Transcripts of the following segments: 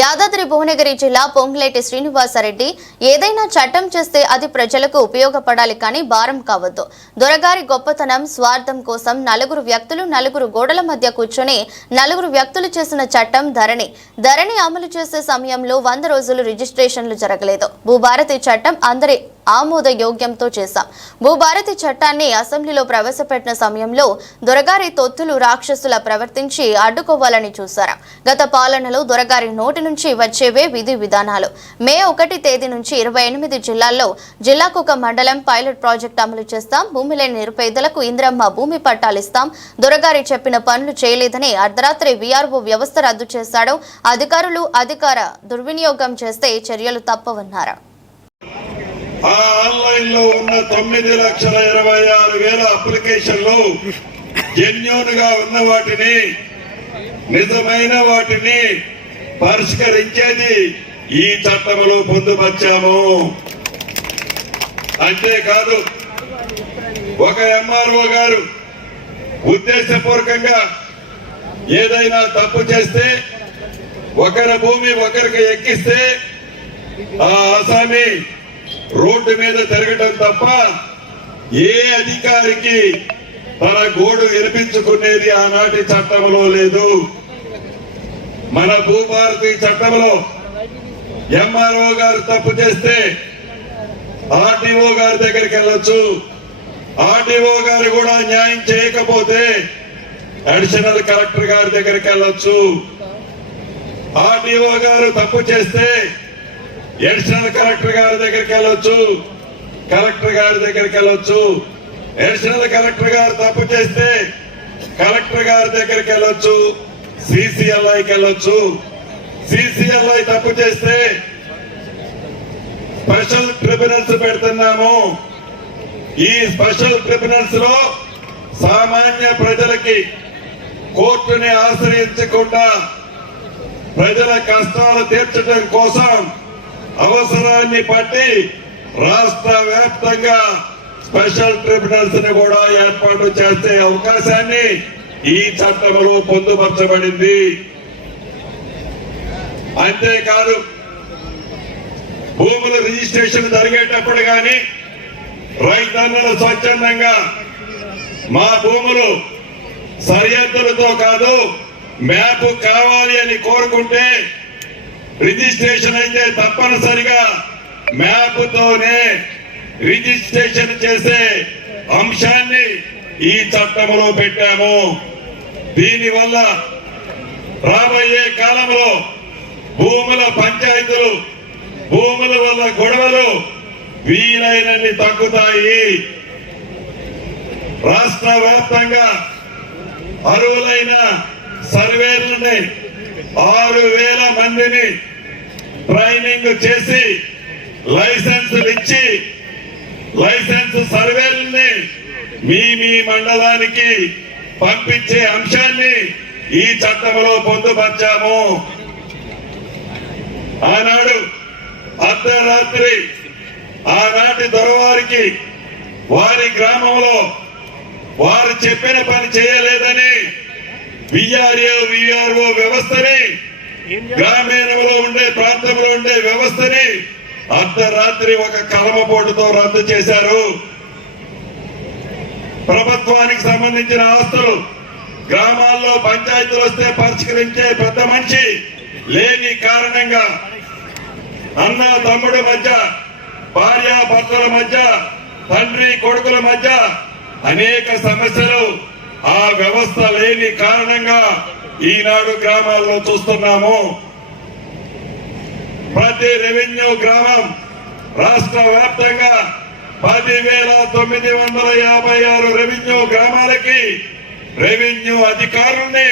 యాదాద్రి భువనగిరి జిల్లా పొంగులేటి శ్రీనివాసరెడ్డి ఏదైనా చట్టం చేస్తే అది ప్రజలకు ఉపయోగపడాలి కానీ భారం కావద్దు. దొరగారి గొప్పతనం స్వార్థం కోసం నలుగురు గోడల మధ్య కూర్చొని నలుగురు వ్యక్తులు చేసిన చట్టం ధరణి అమలు చేసే సమయంలో 100 రోజులు రిజిస్ట్రేషన్లు జరగలేదు. భూభారతి చట్టం అందరి ఆమోదయోగ్యంతో చేశాం. భూభారతి చట్టాన్ని అసెంబ్లీలో ప్రవేశపెట్టిన సమయంలో దొరగారి తొత్తులు రాక్షసుల ప్రవర్తించి అడ్డుకోవాలని చూశారు. గత పాలనలో దొరగారి నోటి నుంచి వచ్చేవే విధి విధానాలు. మే 1 తేదీ నుంచి 28 జిల్లాల్లో జిల్లాకు ఒక మండలం పైలట్ ప్రాజెక్ట్ అమలు చేస్తాం. భూమి లేని నిరుపేదలకు ఇంద్రమ్మ భూమి పట్టాలిస్తాం. దొరగారి చెప్పిన పనులు చేయలేదని అర్ధరాత్రి వీఆర్ఓ వ్యవస్థ రద్దు చేశాడు. అధికారులు అధికార దుర్వినియోగం చేస్తే చర్యలు తప్పవన్నారు. ఆన్లైన్ లో ఉన్న 9,26,000 అప్లికేషన్లు జెన్యూన్ గా ఉన్న వాటిని నిజమైన వాటిని పరిష్కరించేది ఈ చట్టంలో పొందుపరిచాము. అంతేకాదు ఒక ఎంఆర్ఓ గారు ఉద్దేశపూర్వకంగా ఏదైనా తప్పు చేస్తే ఒకరి భూమి ఒకరికి ఎక్కిస్తే ఆ ఆసామి రోడ్డు మీద తిరగడం తప్ప ఏ అధికారికి తన గోడు వినిపించుకునేది ఆనాటి చట్టంలో లేదు. మన భూభారతి చట్టంలో ఎంఆర్ఓ గారు తప్పు చేస్తే ఆర్టీఓ గారి దగ్గరికి వెళ్ళొచ్చు. ఆర్టీఓ గారు కూడా న్యాయం చేయకపోతే అడిషనల్ కలెక్టర్ గారి దగ్గరికి వెళ్ళొచ్చు. ఆర్టీఓ గారు తప్పు చేస్తే అడిషనల్ కలెక్టర్ గారి దగ్గరికి వెళ్ళొచ్చు, కలెక్టర్ గారి దగ్గరికి వెళ్ళొచ్చు. అడిషనల్ కలెక్టర్ గారు తప్పు చేస్తే కలెక్టర్ గారి దగ్గరికి వెళ్ళొచ్చు, సిసిఎల్ఐకి వెళ్ళొచ్చు. సిసిఎల్ఐ తప్పు చేస్తే స్పెషల్ ట్రిబ్యునల్స్ పెడుతున్నాము. ఈ స్పెషల్ ట్రిబ్యునల్స్ లో సామాన్య ప్రజలకి కోర్టుని ఆశ్రయించకుండా ప్రజల కష్టాలు తీర్చడం కోసం అవసరాన్ని బట్టి రాష్ట్ర వ్యాప్తంగా స్పెషల్ ట్రిబ్యునల్స్ ని కూడా ఏర్పాటు చేసే అవకాశాన్ని ఈ చట్టంలో పొందుపరచబడింది. అంతేకాదు భూముల రిజిస్ట్రేషన్ జరిగేటప్పుడు గాని రైతన్నలు స్వచ్ఛందంగా మా భూములు సరిహద్దులతో కాదు మ్యాప్ కావాలి అని కోరుకుంటే రిజిస్ట్రేషన్ అయితే తప్పనిసరిగా మ్యాప్ తోనే రిజిస్ట్రేషన్ చేసే అంశాన్ని ఈ చట్టంలో పెట్టాము. దీనివల్ల రాబోయే కాలంలో భూముల పంచాయతీలు భూముల వల్ల గొడవలు వీలైనన్ని తగ్గుతాయి. రాష్ట్ర వ్యాప్తంగా అర్హులైన సర్వేలని 6,000 మందిని ట్రైనింగ్ చేసి లైసెన్సులు ఇచ్చి లైసెన్స్ సర్వేలని మీ మండలానికి పంపించే అంశాన్ని ఈ చట్టంలో పొందుపరిచాము. ఆనాడు అర్ధరాత్రి ఆనాటి దొరవారికి వారి గ్రామంలో వారు చెప్పిన పని చేయలేదని విఆర్ఓ వ్యవస్థని గ్రామీణంలో ఉండే ప్రాంతంలో ఉండే వ్యవస్థని అర్ధరాత్రి ఒక కలమపోటుతో రద్దు చేశారు. ప్రభుత్వానికి సంబంధించిన ఆస్తులు గ్రామాల్లో పంచాయతీలు వస్తే పరిష్కరించే పెద్ద మనిషి లేని కారణంగా అన్న తమ్ముడు మధ్య భార్య భర్తల మధ్య తండ్రి కొడుకుల మధ్య అనేక సమస్యలు ఆ వ్యవస్థ లేని కారణంగా ఈనాడు గ్రామాల్లో చూస్తున్నాము. ప్రతి రెవెన్యూ గ్రామం రాష్ట్ర వ్యాప్తంగా 10,956 రెవెన్యూ గ్రామాలకి రెవెన్యూ అధికారుల్ని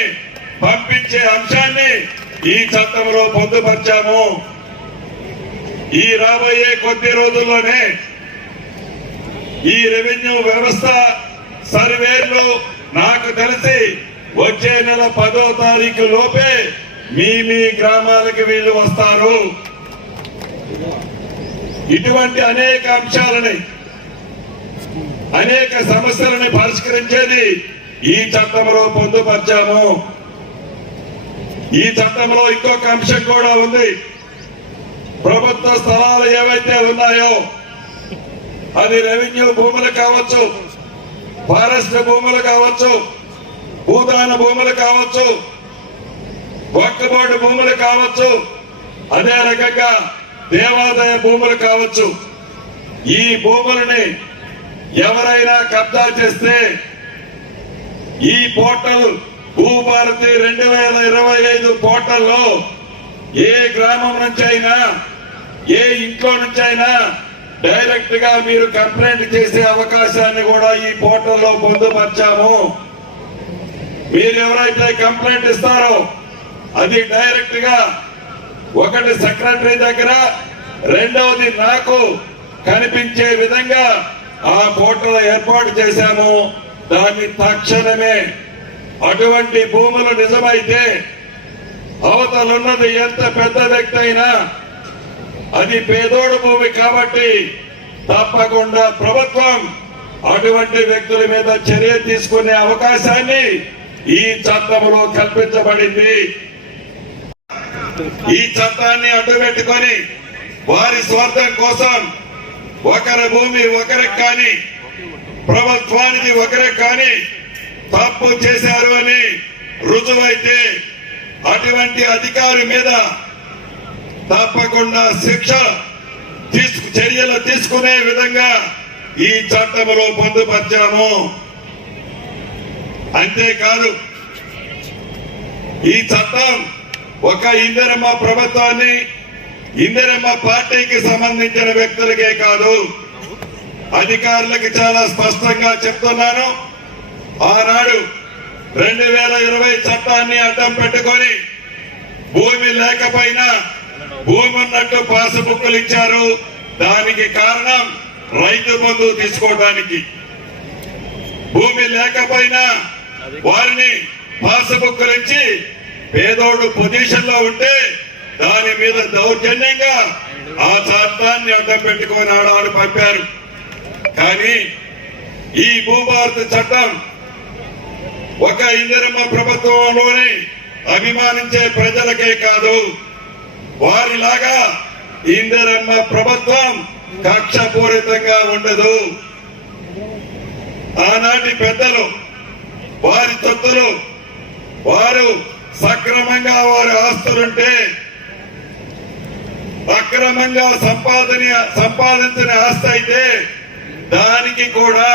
పంపించే అంశాన్ని ఈ చట్టంలో పొందుపరిచాము. ఈ రాబోయే కొద్ది రోజుల్లోనే ఈ రెవెన్యూ వ్యవస్థ సర్వేలు నాకు తెలిసి వచ్చే నెల 10వ తారీఖు లోపే మీ గ్రామాలకు వీళ్ళు వస్తారు. ఇటువంటి అనేక అంశాలని అనేక సమస్యలను పరిష్కరించేది ఈ చట్టంలో పొందుపరిచాము. ఈ చట్టంలో ఇంకొక అంశం కూడా ఉంది. ప్రభుత్వ స్థలాలు ఏవైతే ఉన్నాయో అది రెవెన్యూ భూములు కావచ్చు, ఫారెస్ట్ భూములు కావచ్చు, భూదాన భూములు కావచ్చు, వక్ఫ్ బోర్డు భూములు కావచ్చు, అదే రకంగా దేవాదాయ భూములు కావచ్చు. ఈ భూములని ఎవరైనా కబ్జా చేస్తే ఈ పోర్టల్ భూభారతి 2025 పోర్టల్లో ఏ గ్రామం నుంచి అయినా ఏ ఇంట్లో నుంచి అయినా డైరెక్ట్ గా మీరు కంప్లైంట్ చేసే అవకాశాన్ని కూడా ఈ పోర్టల్లో పొందుపరిచాము. మీరు ఎవరైతే కంప్లైంట్ ఇస్తారో అది డైరెక్ట్ గా ఒకటి సెక్రటరీ దగ్గర, రెండవది నాకు కనిపించే విధంగా ఆ పోర్టల్ ఏర్పాటు చేశాము. దాన్ని తక్షణమే అటువంటి భూములు నిజమైతే అవతలున్నది ఎంత పెద్ద వ్యక్తి అయినా అది పేదోడు భూమి కాబట్టి తప్పకుండా ప్రభుత్వం అటువంటి వ్యక్తుల మీద చర్య తీసుకునే అవకాశాన్ని ఈ చట్టంలో కల్పించబడింది. ఈ చట్టాన్ని అడ్డుపెట్టుకొని వారి స్వార్థం కోసం ఒకరి భూమి ఒకరికి కానీ ప్రభుత్వానికి ఒకరికి కానీ తప్పు చేశారు అని రుజువైతే అటువంటి అధికారి మీద తప్పకుండా చర్యలు తీసుకునే విధంగా ఈ చట్టంలో పొందుపరిచాము. అంతేకాదు ఈ చట్టం ఒక ఇందిరమ్మ ప్రభుత్వాన్ని, ఇందిరమ్మ పార్టీకి సంబంధించిన వ్యక్తులకే కాదు, అధికారులకు చాలా స్పష్టంగా చెప్తున్నాను. ఆనాడు 2020 చట్టాన్ని అడ్డం పెట్టుకొని భూమి లేకపోయినా భూమి ఉన్నట్టు పాస్ బుక్కులు ఇచ్చారు. దానికి కారణం రైతు బంధు తీసుకోవడానికి. భూమి లేకపోయినా వారిని పాస్ బుక్కులు ఇచ్చి పేదోడు పొజిషన్ లో ఉంటే దాని మీద దౌర్జన్యంగా ఆ చట్టాన్ని అడ్డం పెట్టుకొని ఆడాడు పంపారు. కానీ ఈ భూభారత చట్టం ఒక ఇందిరమ్మ ప్రభుత్వంలోనే అభిమానించే ప్రజలకే కాదు, వారిలాగా ఇందిరమ్మ ప్రభుత్వం కక్షపూరితంగా ఉండదు. ఆనాటి పెద్దలు వారి తొత్తులు వారు సక్రమంగా వారి ఆస్తులుంటే అక్రమంగా సంపాదించిన ఆస్తి అయితే దానికి కూడా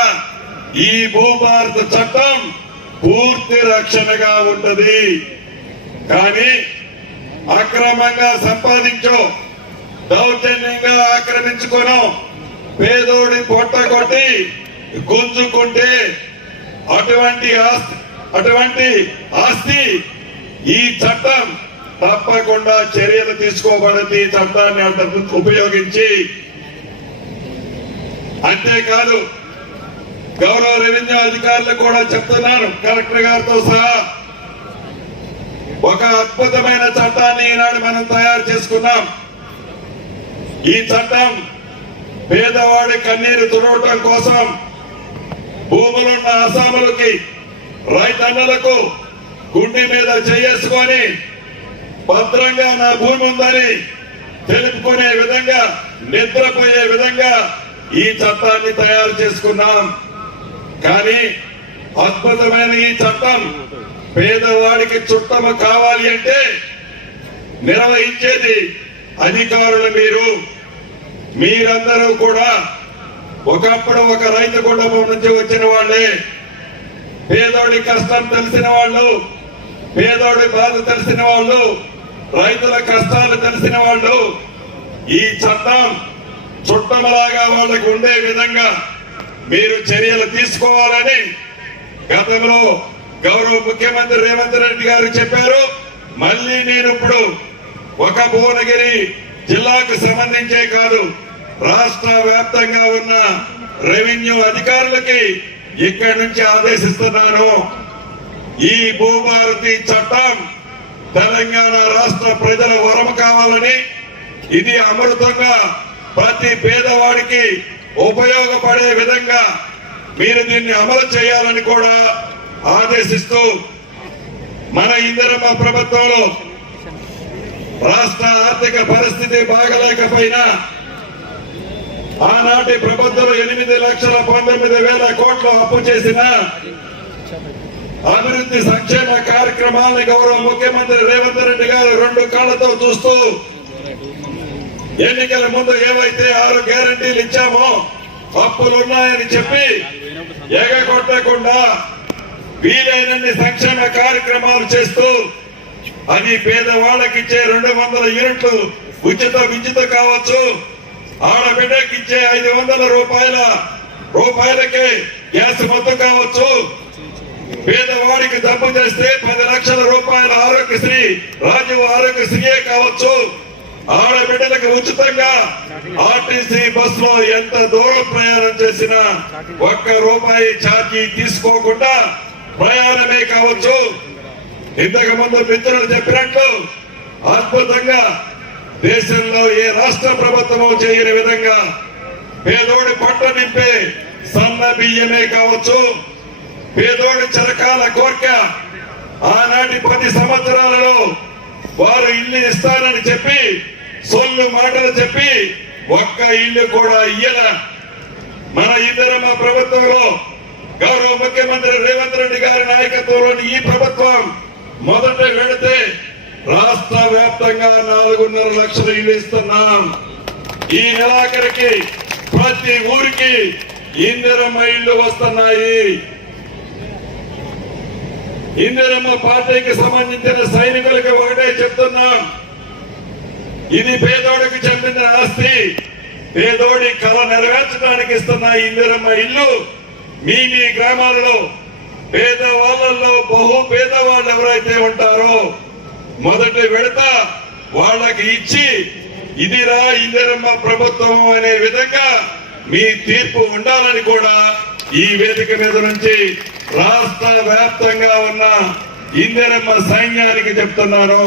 ఈ భూభారత చట్టం పూర్తి రక్షణగా ఉంటది. కానీ అక్రమంగా సంపాదించో దౌర్జన్యంగా ఆక్రమించుకోను పేదోడి పొట్ట కొట్టి గుంజుకుంటే అటువంటి ఆస్తి ఈ చట్టం తప్పకుండా చర్యలు తీసుకోబడింది. ఈ చట్టాన్ని ఉపయోగించి అంతేకాదు గౌరవ రెవెన్యూ అధికారులు కూడా చెప్తున్నారు, కలెక్టర్ గారితో సహా ఒక అద్భుతమైన చట్టాన్ని ఈనాడు మనం తయారు చేసుకున్నాం. ఈ చట్టం పేదవాడి కన్నీరు తుడవటం కోసం భూములున్న అసాములకి రైతన్నలకు గుండె మీద చేసుకొని భద్రంగా నా భూమి ఉందని తెలుపుకునే విధంగా నిద్రపోయే విధంగా ఈ చట్టాన్ని తయారు చేసుకున్నాం. కానీ అద్భుతమైన ఈ చట్టం పేదవాడికి చుట్టము కావాలి అంటే నిర్వహించేది అధికారులు. మీరందరూ కూడా ఒకప్పుడు ఒక రైతు కుటుంబం నుంచి వచ్చిన వాళ్ళే, పేదోడి కష్టం తెలిసిన వాళ్ళు, పేదోడి బాధ తెలిసిన వాళ్ళు, రైతుల కష్టాలు తెలిసిన వాళ్ళు. ఈ చట్టం చుట్టములాగా వాళ్ళకు ఉండే విధంగా మీరు చర్యలు తీసుకోవాలని గతంలో గౌరవ ముఖ్యమంత్రి రేవంత్ రెడ్డి గారు చెప్పారు. మళ్ళీ నేను ఇప్పుడు ఒక భువనగిరి జిల్లాకు సంబంధించే కాదు, రాష్ట్ర వ్యాప్తంగా ఉన్న రెవెన్యూ అధికారులకి ఇక్కడి నుంచి ఆదేశిస్తున్నాను. ఈ భూభారతి చట్టం తెలంగాణ రాష్ట్ర ప్రజల వరం కావాలని, ఇది అమృతంగా ప్రతి పేదవాడికి ఉపయోగపడే విధంగా మీరు దీన్ని అమలు చేయాలని కూడా ఆదేశిస్తూ మన ఇందిరమ్మ ప్రభుత్వంలో రాష్ట్ర ఆర్థిక పరిస్థితి బాగలేకపోయినా ఆనాటి ప్రభుత్వం 8,19,000 కోట్ల అప్పు చేసిన అభివృద్ధి సంక్షేమ కార్యక్రమాలను గౌరవ ముఖ్యమంత్రి రేవంత్ రెడ్డి గారు 2 కళ్ళతో చూస్తూ ఎన్నికల ముందు ఏవైతే 6 గ్యారంటీలు ఇచ్చామో అప్పులు ఉన్నాయని చెప్పి ఎగగొట్టకుండా వీలైనన్ని సంక్షేమ కార్యక్రమాలు చేస్తూ అది పేదవాళ్ళకి ఇచ్చే 200 యూనిట్లు ఉచిత విద్యుత్ కావచ్చు, ఆడబిడ్డకి ఇచ్చే 500 రూపాయలకే గ్యాస్ మొత్తం కావచ్చు, పేదవాడికి డబ్బు చేస్తే 10 లక్షల రూపాయల ఆరోగ్యశ్రీ రాజీవ్ ఆరోగ్యశ్రీయే కావచ్చు, ఆడబిడ్డలకు ఉచితంగా ఆర్టీసీ బస్ లో ఎంత దూరం ప్రయాణం చేసినా 1 రూపాయి ఛార్జీ తీసుకోకుండా ప్రయాణమే కావచ్చు. ఇంతకు ముందు మిత్రులు చెప్పినట్లు అద్భుతంగా దేశంలో ఏ రాష్ట్ర ప్రభుత్వము చేయని విధంగా పేదోడి పొట్ట నింపే సన్న బియ్యమే కావచ్చు, పేదోడి చిరకాల కోరిక ఆనాటి 10 సంవత్సరాలలో వారు ఇల్లు ఇస్తానని చెప్పి సొల్లు మాటలు చెప్పి 1 ఇల్లు కూడా ఇయ్యల. మన ఇందిరమ్మ ప్రభుత్వంలో గౌరవ ముఖ్యమంత్రి రేవంత్ రెడ్డి గారి నాయకత్వంలోని ఈ ప్రభుత్వం మొదట వెళితే రాష్ట్ర వ్యాప్తంగా 4.5 లక్షల ఇల్లు ఇస్తున్నాం. ఈ నెలాఖరికి ప్రతి ఊరికి ఇందిరమ్మ ఇల్లు వస్తున్నాయి. ఇందిరమ్మ పార్టీకి సంబంధించిన సైనికులకు ఒకటే చెప్తున్నాం, ఇది పేదోడికి చెందిన ఆస్తి. పేదోడి కళ నెరవేర్చడానికి ఇస్తున్న ఇందిరమ్మ ఇల్లు మీ గ్రామాలలో పేదవాళ్ళల్లో బహు పేదవాళ్ళు ఎవరైతే ఉంటారో మొదటి విడత వాళ్ళకి ఇచ్చి ఇదిరా ఇందిరమ్మ ప్రభుత్వం అనే విధంగా మీ తీర్పు ఉండాలని కూడా ఈ వేదిక మీద నుంచి రాష్ట్ర వ్యాప్తంగా ఉన్న ఇందిరమ్మ సైన్యానికి చెప్తున్నారు.